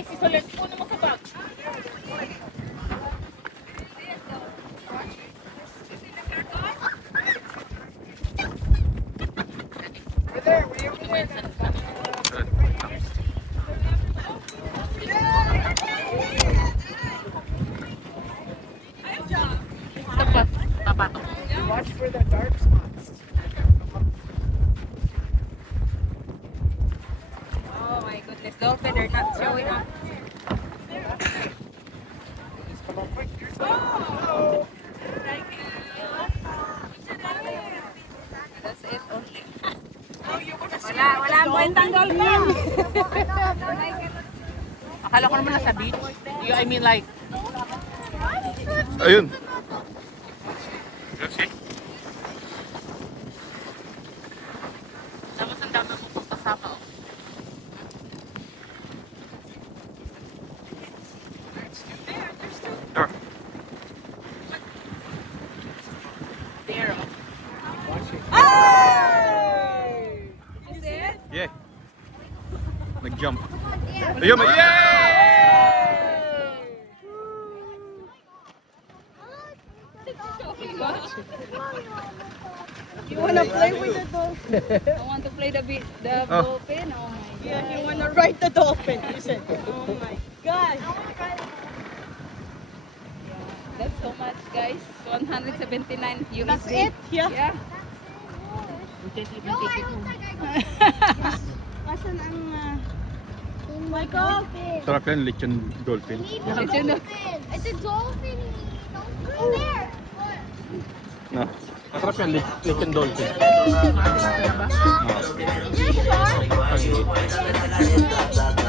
Ay, si Solet, puno mo sa bag. Tapat. Watch for the dark spots. Oh my goodness, dolphin, they're not showing up. Come on, quick. That's it only. Wala kwentang dolphin. Akala ko naman nasa beach. I mean like, Ayun. See? tapos ang dami mo pong kasama. Oh. There. There, oh. Is it? Yeah. Nag-jump. Ayun, yay! You wanna play with the dolphin? I want to play the dolphin. Oh my god. Yeah, you wanna ride the dolphin, you said. Oh my god. That's so much, guys. 179 USD. That's it? Yeah. Yeah. We can't even take it home. Asan ang my dolphin? Sarap yan, lechon dolphin. Did you know? It's a dolphin. Don't go there. No. Masarap yan, lechon dolphin. Is there a shark?